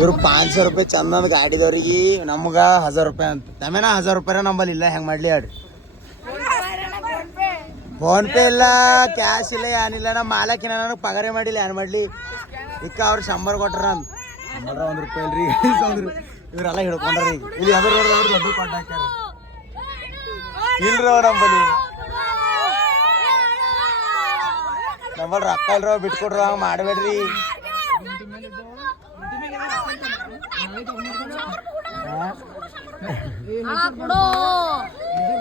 ಇವ್ರು 500 ರೂಪಾಯಿ ಚಂದ ಗಾಡಿದವ್ರಿಗೆ ನಮ್ಗ 1000 ರೂಪಾಯಿ ಅಂತ ತಮೇನ 1000 ರೂಪಾಯಿ ನಂಬಲ್ಲಿ ಇಲ್ಲ ಹೆಂಗ್ ಮಾಡ್ಲಿ ಹೇಳ್ರಿ ಫೋನ್ ಪೇ ಇಲ್ಲ ಕ್ಯಾಶ್ ಇಲ್ಲ ಏನಿಲ್ಲ ನಮ್ಮ ಮಾಲಕಿನ ನನಗೆ ಪಗಾರೇ ಮಾಡಿಲ್ಲ ಏನ್ ಮಾಡ್ಲಿ ಇಕ್ಕ ಅವ್ರು 100 ಕೊಟ್ರ ಅಂತ 100 ರೂಪಾಯಿ ಇಲ್ರಿ ಇವ್ರೆಲ್ಲ ಹಿಡ್ಕೊಂಡ್ರಿ ಇಲ್ಲಿ ಅದ್ರ ದೊಡ್ಡ ಕೊಟ್ಟ ಹಾಕ್ಯಾರ ಇಲ್ರಿ ನಂಬಲ್ಲಿ ನಮ್ಮಲ್ಲಿ ರೊಕ್ಕ ಇಲ್ರ ಬಿಟ್ಕೊಡ್ರ ಹಂಗ ಮಾಡಬೇಡ್ರಿ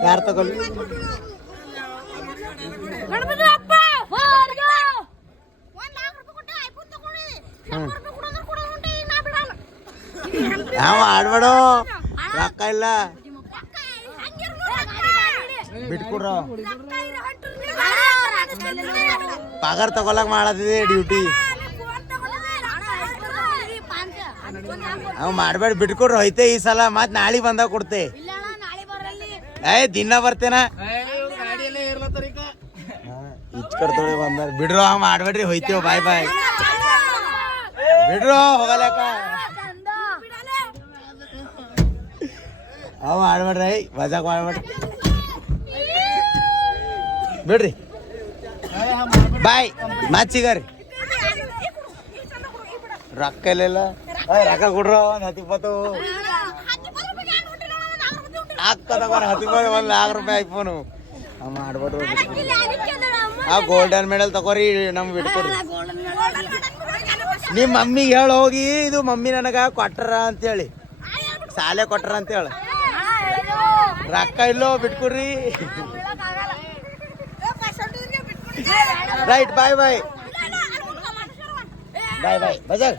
ಯಾರು ತಗೊಳ್ಳಿ ಯಾವ ಆಡ್ಬೇಡ ರೊಕ್ಕ ಇಲ್ಲ ಬಿಟ್ಕೊಡ್ರ ಪಗಾರ ತಗೊಳಕ್ ಮಾಡದಿದೆ ಡ್ಯೂಟಿ ಅವ್ ಮಾಡ್ಬೇಡ ಬಿಟ್ಕೊಡ್ರಿ ಹೋಯ್ತೆ ಈ ಸಲ ಮತ್ ನಾಳೆ ಬಂದಾಗ ಕೊಡ್ತೆ ದಿನ ಬರ್ತೇನ ಇಚ್ ಕಡ್ತೊಳಿ ಬಂದಾರ ಬಿಡ್ರೋ ಹಂಗ ಮಾಡ್ಬೇಡ್ರಿ ಹೋಯ್ತೇವ್ ಬಾಯ್ ಬಾಯ್ ಬಿಡ್ರೋ ಹೋಗಲಕ್ಕ ಅವ್ ಮಾಡ್ಬೇಡ್ರಿ ಮಜಾಕ್ ಮಾಡ್ಬೇಡ್ರಿ ಬಿಡ್ರಿ ಬಾಯ್ ಮತ್ ಸಿಗರಿ ರೊಕ್ಕ ಇಲ್ಲ ರೊಕ್ಕ ಕೊಡ್ರ ಒಂದ್ 10-20 ಹಾಕ ತಗೋರ 10-20 1 लाख ರೂಪಾಯಿ ಐಫೋನು ಮಾಡ್ಬಿಡ್ರಿ ಆ ಗೋಲ್ಡನ್ ಮೆಡಲ್ ತಗೋರಿ ನಮ್ಗೆ ಬಿಟ್ಕೊಡ್ರಿ ನಿಮ್ ಮಮ್ಮಿಗೆ ಹೇಳಿ ಹೋಗಿ ಇದು ಮಮ್ಮಿ ನನಗ ಕೊಟ್ರ ಅಂತೇಳಿ ಸಾಲೆ ಕೊಟ್ರ ಅಂತ ಹೇಳಿ ರೊಕ್ಕ ಇಲ್ಲೋ ಬಿಟ್ಕೊಡ್ರಿ ರೈಟ್ ಬಾಯ್ ಬಾಯ್ ಬಾಯ್ ಬಾಯ್ ಬಜಾರ್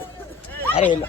ಅರೆ ಇಲ್ಲ